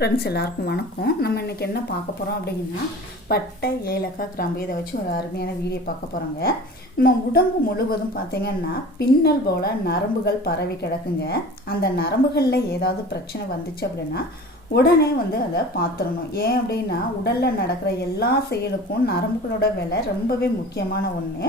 Friends எல்லாருக்கும் வணக்கம். நம்ம இன்றைக்கி என்ன பார்க்க போகிறோம் அப்படின்னா பட்டை ஏலக்காய் கிராம்பு இதை வச்சு ஒரு அருமையான வீடியோ பார்க்க போகிறோங்க நம்ம உடம்பு முழுவதும் பார்த்திங்கன்னா பின்னல் போல் நரம்புகள் பரவி கிடக்குங்க. அந்த நரம்புகளில் ஏதாவது பிரச்சனை வந்துச்சு அப்படின்னா உடனே வந்து அதை பார்த்துடணும் ஏன் அப்படின்னா உடலில் நடக்கிற எல்லா செயலுக்கும் நரம்புகளோட விலை ரொம்பவே முக்கியமான ஒன்று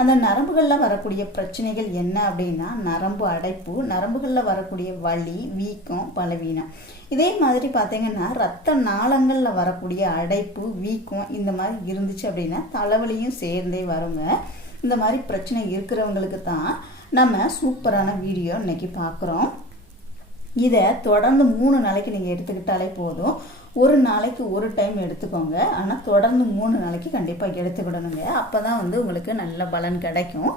அந்த நரம்புகளில் வரக்கூடிய பிரச்சனைகள் என்ன அப்படின்னா நரம்பு அடைப்பு நரம்புகளில் வரக்கூடிய வலி வீக்கம் பலவீனம். இதே மாதிரி பார்த்தீங்கன்னா ரத்த நாளங்களில் வரக்கூடிய அடைப்பு வீக்கம் இந்த மாதிரி இருந்துச்சு அப்படின்னா தலைவலியும் சேர்ந்தே வருங்க. இந்த மாதிரி பிரச்சனை இருக்கிறவங்களுக்கு தான் நம்ம சூப்பரான வீடியோ இன்னைக்கு பார்க்குறோம் இதை தொடர்ந்து மூணு நாளைக்கு நீங்கள் எடுத்துக்கிட்டாலே போதும். ஒரு நாளைக்கு ஒரு டைம் எடுத்துக்கோங்க. ஆனால் தொடர்ந்து மூணு நாளைக்கு கண்டிப்பாக எடுத்துக்கிடணுங்க. அப்போ தான் வந்து உங்களுக்கு நல்ல பலன் கிடைக்கும்.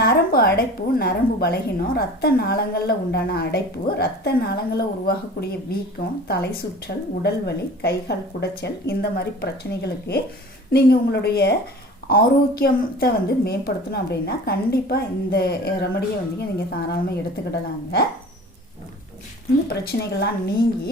நரம்பு அடைப்பு நரம்பு பலகீனம் ரத்த நாளங்களில் உண்டான அடைப்பு ரத்த நாளங்களில் உருவாகக்கூடிய வீக்கம் தலை சுற்றல் உடல் வலி கைகால் குடைச்சல் இந்த மாதிரி பிரச்சனைகளுக்கு நீங்கள் உங்களுடைய ஆரோக்கியத்தை வந்து மேம்படுத்தணும் அப்படின்னா கண்டிப்பாக இந்த ரெமடியை வந்து நீங்கள் தாராளமாக எடுத்துக்கிடலாங்க. இந்த பிரச்சனைகள்லாம் நீங்கி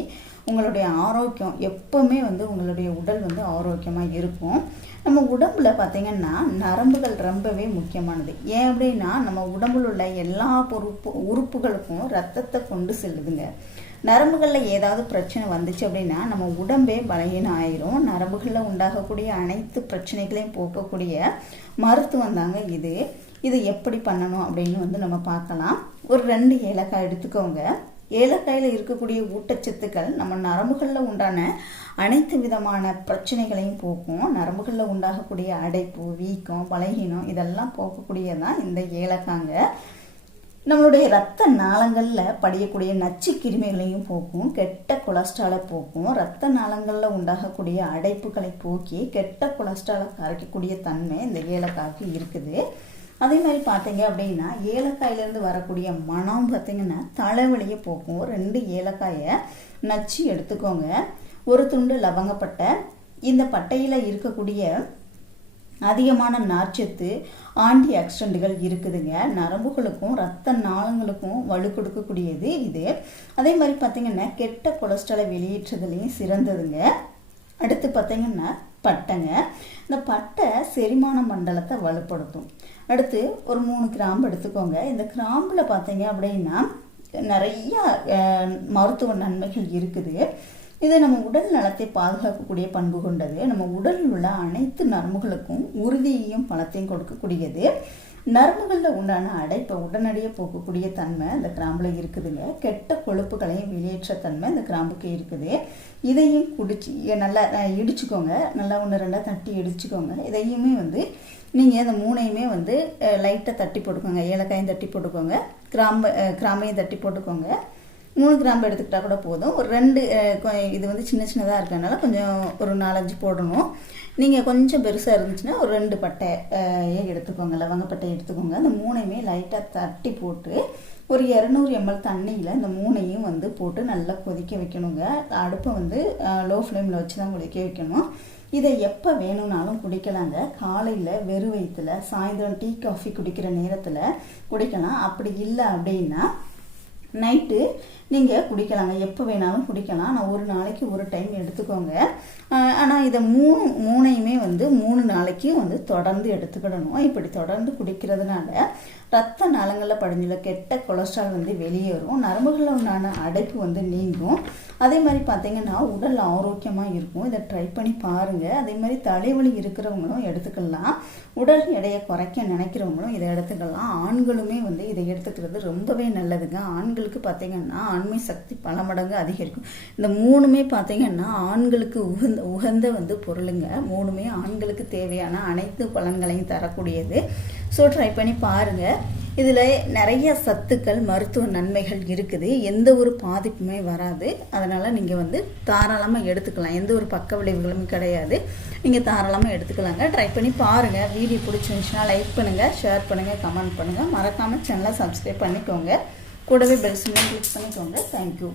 உங்களுடைய ஆரோக்கியம் எப்போவுமே வந்து உங்களுடைய உடல் வந்து ஆரோக்கியமாக இருக்கும். நம்ம உடம்புல பார்த்திங்கன்னா நரம்புகள் ரொம்பவே முக்கியமானது. ஏன் அப்படின்னா நம்ம உடம்புல உள்ள எல்லா பொறுப்பு உறுப்புகளுக்கும் ரத்தத்தை கொண்டு செல்லுதுங்க. நரம்புகளில் ஏதாவது பிரச்சனை வந்துச்சு அப்படின்னா நம்ம உடம்பே பலகீனம் ஆயிரும். நரம்புகளில் உண்டாகக்கூடிய அனைத்து பிரச்சனைகளையும் போக்கக்கூடிய மருத்துவம் தாங்க இது. இது எப்படி பண்ணணும் அப்படின்னு வந்து நம்ம பார்க்கலாம். ஒரு ரெண்டு ஏலக்காய் எடுத்துக்கோங்க. ஏலக்காயில் இருக்கக்கூடிய ஊட்டச்சத்துக்கள் நம்ம நரம்புகளில் உண்டான அனைத்து விதமான பிரச்சனைகளையும் போக்கும். நரம்புகளில் உண்டாகக்கூடிய அடைப்பு வீக்கம் பலகீனம் இதெல்லாம் போக்கக்கூடியதான் இந்த ஏலக்காங்க. நம்மளுடைய ரத்த நாளங்களில் படியக்கூடிய நச்சு கிருமிகளையும் போக்கும் கெட்ட கொலஸ்ட்ராலை போக்கும். ரத்த நாளங்களில் உண்டாகக்கூடிய அடைப்புகளை போக்கி கெட்ட கொலஸ்ட்ராலை கரைக்கக்கூடிய தன்மை இந்த ஏலக்காய்க்கு இருக்குது. அதே மாதிரி பார்த்தீங்க அப்படின்னா ஏலக்காயிலேருந்து வரக்கூடிய மனம் பார்த்தீங்கன்னா தலைவலியை போக்கும். ரெண்டு ஏலக்காயை நச்சு எடுத்துக்கோங்க. ஒரு துண்டு லவங்கப்பட்டை. இந்த பட்டையில் இருக்கக்கூடிய அதிகமான நார்ச்சத்து ஆன்டி ஆக்சிடென்ட்கள் இருக்குதுங்க. நரம்புகளுக்கும் ரத்த நாளங்களுக்கும் வலு கொடுக்கக்கூடியது இது. அதே மாதிரி பார்த்தீங்கன்னா கெட்ட கொலஸ்ட்ராலை வெளியேற்றுதலையும் சிறந்ததுங்க. அடுத்து பார்த்தீங்கன்னா பட்டைங்க. இந்த பட்டை செரிமான மண்டலத்தை வலுப்படுத்தும். அடுத்து ஒரு மூணு கிராம்பு எடுத்துக்கோங்க. இந்த கிராம்பில் பார்த்தீங்க அப்படின்னா நிறைய மருத்துவ நன்மைகள் இருக்குது. இது நம்ம உடல் நலத்தை பாதுகாக்கக்கூடிய பண்பு கொண்டது. நம்ம உடலில் உள்ள அனைத்து நரம்புகளுக்கும் உறுதியையும் பலத்தையும் கொடுக்கக்கூடியது. நரம்புகளில் உண்டான அடைப்பை உடனடியாக போக்கக்கூடிய தன்மை அந்த கிராம்பில் இருக்குதுங்க. கெட்ட கொழுப்புகளையும் வெளியேற்ற தன்மை அந்த கிராம்புக்கு இருக்குது. இதையும் குடிச்சு நல்லா இடிச்சுக்கோங்க. நல்லா ஒன்று ரெண்டாக தட்டி இடிச்சுக்கோங்க. இதையுமே வந்து நீங்கள் அந்த மூணையுமே வந்து லைட்டாக தட்டி போட்டுக்கோங்க. ஏலக்காயும் தட்டி போட்டுக்கோங்க. கிராம்பு கிராம்பையும் தட்டி போட்டுக்கோங்க. மூணு கிராம்பு எடுத்துக்கிட்டால் கூட போதும். ஒரு ரெண்டு இது வந்து சின்ன சின்னதாக இருக்கிறதுனால கொஞ்சம் ஒரு நாலஞ்சு போடணும். நீங்கள் கொஞ்சம் பெருசாக இருந்துச்சுன்னா ஒரு ரெண்டு பட்டையே எடுத்துக்கோங்க. லவங்கப்பட்டை எடுத்துக்கோங்க. அந்த மூணையுமே லைட்டாக தட்டி போட்டு ஒரு இரநூறு எம்எல் தண்ணியில் இந்த மூணையும் வந்து போட்டு நல்லா கொதிக்க வைக்கணுங்க. அடுப்பை வந்து லோ ஃப்ளேமில் வச்சு தான் கொதிக்க வைக்கணும். இதை எப்போ வேணும்னாலும் குடிக்கலாங்க. காலையில் வெறும் வயிற்றுல சாயந்தரம் டீ காஃபி குடிக்கிற நேரத்தில் குடிக்கலாம். அப்படி இல்லை அப்படின்னா நைட்டு நீங்கள் குடிக்கலாங்க. எப்போ வேணாலும் குடிக்கலாம். ஆனால் ஒரு நாளைக்கு ஒரு டைம் எடுத்துக்கோங்க. ஆனால் இதை மூணு மூணையுமே வந்து மூணு நாளைக்கு வந்து தொடர்ந்து எடுத்துக்கிடணும். இப்படி தொடர்ந்து குடிக்கிறதுனால ரத்த நலங்களில் படிஞ்சுள்ள கெட்ட கொலஸ்ட்ரால் வந்து வெளியேறும். நரம்புகளில் உண்டான அடைப்பு வந்து நீங்கும். அதே மாதிரி பார்த்தீங்கன்னா உடல் ஆரோக்கியமாக இருக்கும். இதை ட்ரை பண்ணி பாருங்கள் அதே மாதிரி தலைவலி இருக்கிறவங்களும் எடுத்துக்கலாம். உடல் எடையை குறைக்க நினைக்கிறவங்களும் இதை எடுத்துக்கலாம். ஆண்களுமே வந்து இதை எடுத்துக்கிறது ரொம்பவே நல்லதுங்க. ஆண்களுக்கு பார்த்தீங்கன்னா ஆண்மை சக்தி பல மடங்கு அதிகரிக்கும். இந்த மூணுமே பார்த்தீங்கன்னா ஆண்களுக்கு உகந்த உகந்த வந்து பொருளுங்க. மூணுமே ஆண்களுக்கு தேவையான அனைத்து பலன்களையும் தரக்கூடியது. ஸோ ட்ரை பண்ணி பாருங்கள் இதில் நிறைய சத்துக்கள் மருத்துவ நன்மைகள் இருக்குது. எந்த ஒரு பாதிப்புமே வராது. அதனால் நீங்கள் வந்து தாராளமாக எடுத்துக்கலாம். எந்த ஒரு பக்க விளைவுகளும் கிடையாது. நீங்கள் தாராளமாக எடுத்துக்கலாங்க. ட்ரை பண்ணி பாருங்கள் வீடியோ பிடிச்சிருந்துச்சுன்னா லைக் பண்ணுங்கள் ஷேர் பண்ணுங்கள் கமெண்ட் பண்ணுங்கள் மறக்காமல் சேனலை சப்ஸ்கிரைப் பண்ணிக்கோங்க. கூடவே பெல் சிம்லையும் கிளிக் பண்ணிக்கோங்க தேங்க்யூ